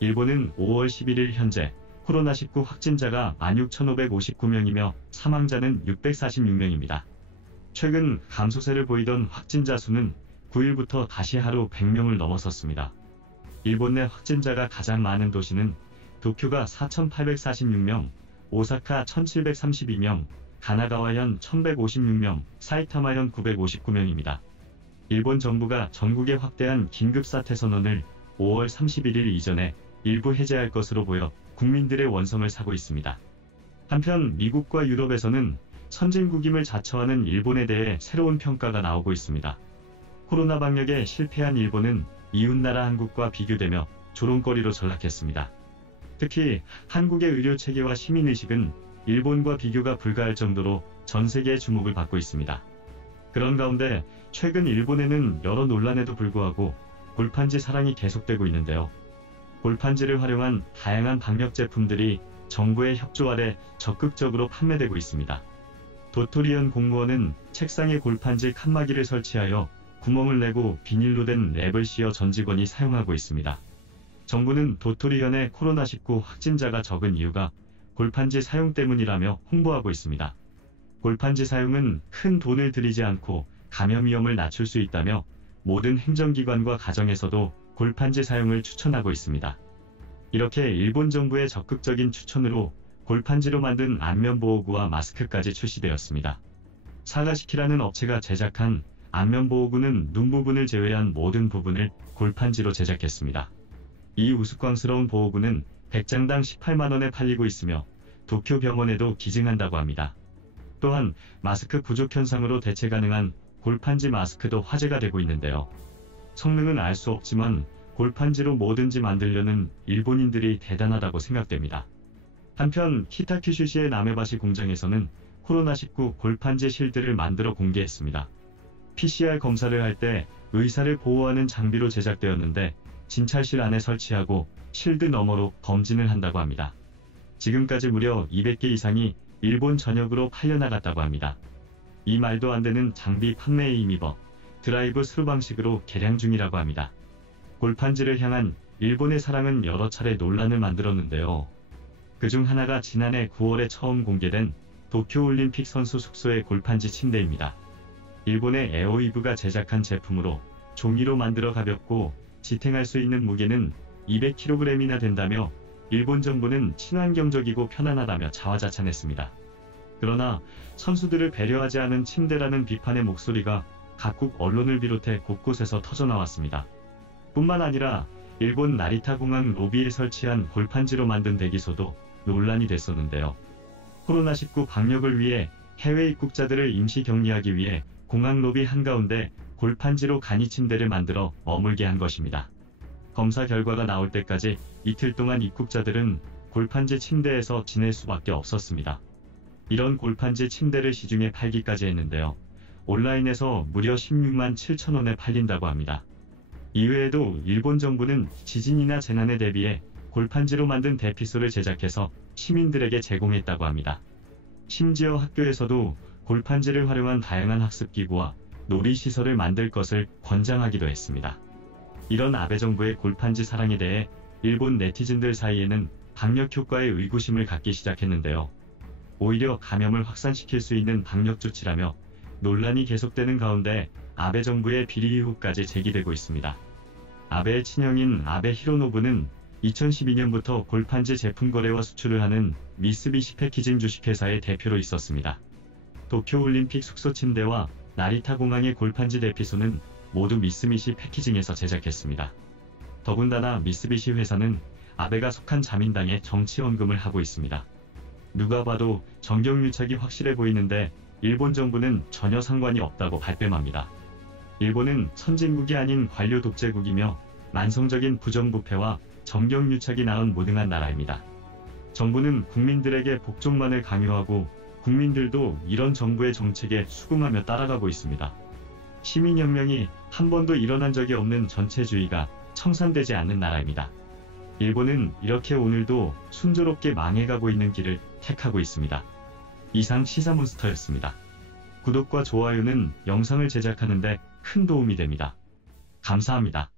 일본은 5월 11일 현재 코로나19 확진자가 16,559명이며 사망자는 646명입니다. 최근 감소세를 보이던 확진자 수는 9일부터 다시 하루 100명을 넘어섰습니다. 일본 내 확진자가 가장 많은 도시는 도쿄가 4,846명, 오사카 1,732명, 가나가와현 1,156명, 사이타마현 959명입니다. 일본 정부가 전국에 확대한 긴급사태 선언을 5월 31일 이전에 일부 해제할 것으로 보여 국민들의 원성을 사고 있습니다. 한편 미국과 유럽에서는 선진국임을 자처하는 일본에 대해 새로운 평가가 나오고 있습니다. 코로나 방역에 실패한 일본은 이웃나라 한국과 비교되며 조롱거리로 전락했습니다. 특히 한국의 의료체계와 시민의식은 일본과 비교가 불가할 정도로 전 세계의 주목을 받고 있습니다. 그런 가운데 최근 일본에는 여러 논란에도 불구하고 골판지 사랑이 계속되고 있는데요. 골판지를 활용한 다양한 방역 제품들이 정부의 협조 아래 적극적으로 판매되고 있습니다. 도토리현 공무원은 책상에 골판지 칸막이를 설치하여 구멍을 내고 비닐로 된 랩을 씌워 전 직원이 사용하고 있습니다. 정부는 도토리현의 코로나19 확진자가 적은 이유가 골판지 사용 때문이라며 홍보하고 있습니다. 골판지 사용은 큰 돈을 들이지 않고 감염 위험을 낮출 수 있다며 모든 행정기관과 가정에서도 골판지 사용을 추천하고 있습니다. 이렇게 일본 정부의 적극적인 추천으로 골판지로 만든 안면보호구와 마스크까지 출시되었습니다. 사가시키라는 업체가 제작한 안면보호구는 눈 부분을 제외한 모든 부분을 골판지로 제작했습니다. 이 우스꽝스러운 보호구는 100장당 18만원에 팔리고 있으며 도쿄 병원에도 기증한다고 합니다. 또한 마스크 부족 현상으로 대체 가능한 골판지 마스크도 화제가 되고 있는데요. 성능은 알 수 없지만 골판지로 뭐든지 만들려는 일본인들이 대단하다고 생각됩니다. 한편 키타큐슈시의 나메바시 공장에서는 코로나19 골판지 실드를 만들어 공개했습니다. PCR 검사를 할 때 의사를 보호하는 장비로 제작되었는데 진찰실 안에 설치하고 실드 너머로 검진을 한다고 합니다. 지금까지 무려 200개 이상이 일본 전역으로 팔려나갔다고 합니다. 이 말도 안 되는 장비 판매에 힘입어 드라이브 스루 방식으로 개량 중이라고 합니다. 골판지를 향한 일본의 사랑은 여러 차례 논란을 만들었는데요. 그중 하나가 지난해 9월에 처음 공개된 도쿄올림픽 선수 숙소의 골판지 침대입니다. 일본의 에어위브가 제작한 제품으로 종이로 만들어 가볍고 지탱할 수 있는 무게는 200kg이나 된다며 일본 정부는 친환경적이고 편안하다며 자화자찬했습니다. 그러나 선수들을 배려하지 않은 침대라는 비판의 목소리가 각국 언론을 비롯해 곳곳에서 터져나왔습니다. 뿐만 아니라 일본 나리타 공항 로비에 설치한 골판지로 만든 대기소도 논란이 됐었는데요. 코로나19 방역을 위해 해외 입국자들을 임시 격리하기 위해 공항 로비 한가운데 골판지로 간이 침대를 만들어 머물게 한 것입니다. 검사 결과가 나올 때까지 이틀 동안 입국자들은 골판지 침대에서 지낼 수밖에 없었습니다. 이런 골판지 침대를 시중에 팔기까지 했는데요. 온라인에서 무려 16만 7천원에 팔린다고 합니다. 이외에도 일본 정부는 지진이나 재난에 대비해 골판지로 만든 대피소를 제작해서 시민들에게 제공했다고 합니다. 심지어 학교에서도 골판지를 활용한 다양한 학습기구와 놀이시설을 만들 것을 권장하기도 했습니다. 이런 아베 정부의 골판지 사랑에 대해 일본 네티즌들 사이에는 방역 효과에 의구심을 갖기 시작했는데요. 오히려 감염을 확산시킬 수 있는 방역 조치라며 논란이 계속되는 가운데 아베 정부의 비리 의혹까지 제기되고 있습니다. 아베의 친형인 아베 히로노부는 2012년부터 골판지 제품 거래와 수출을 하는 미쓰비시 패키징 주식회사의 대표로 있었습니다. 도쿄올림픽 숙소 침대와 나리타 공항의 골판지 대피소는 모두 미쓰비시 패키징에서 제작했습니다. 더군다나 미쓰비시 회사는 아베가 속한 자민당에 정치 언금을 하고 있습니다. 누가 봐도 정경유착이 확실해 보이는데 일본 정부는 전혀 상관이 없다고 발뺌합니다. 일본은 선진국이 아닌 관료 독재국이며 만성적인 부정부패와 정경유착이 낳은 무능한 나라입니다. 정부는 국민들에게 복종만을 강요하고 국민들도 이런 정부의 정책에 수긍하며 따라가고 있습니다. 시민혁명이 한 번도 일어난 적이 없는 전체주의가 청산되지 않는 나라입니다. 일본은 이렇게 오늘도 순조롭게 망해가고 있는 길을 택하고 있습니다. 이상 시사몬스터였습니다. 구독과 좋아요는 영상을 제작하는 데 큰 도움이 됩니다. 감사합니다.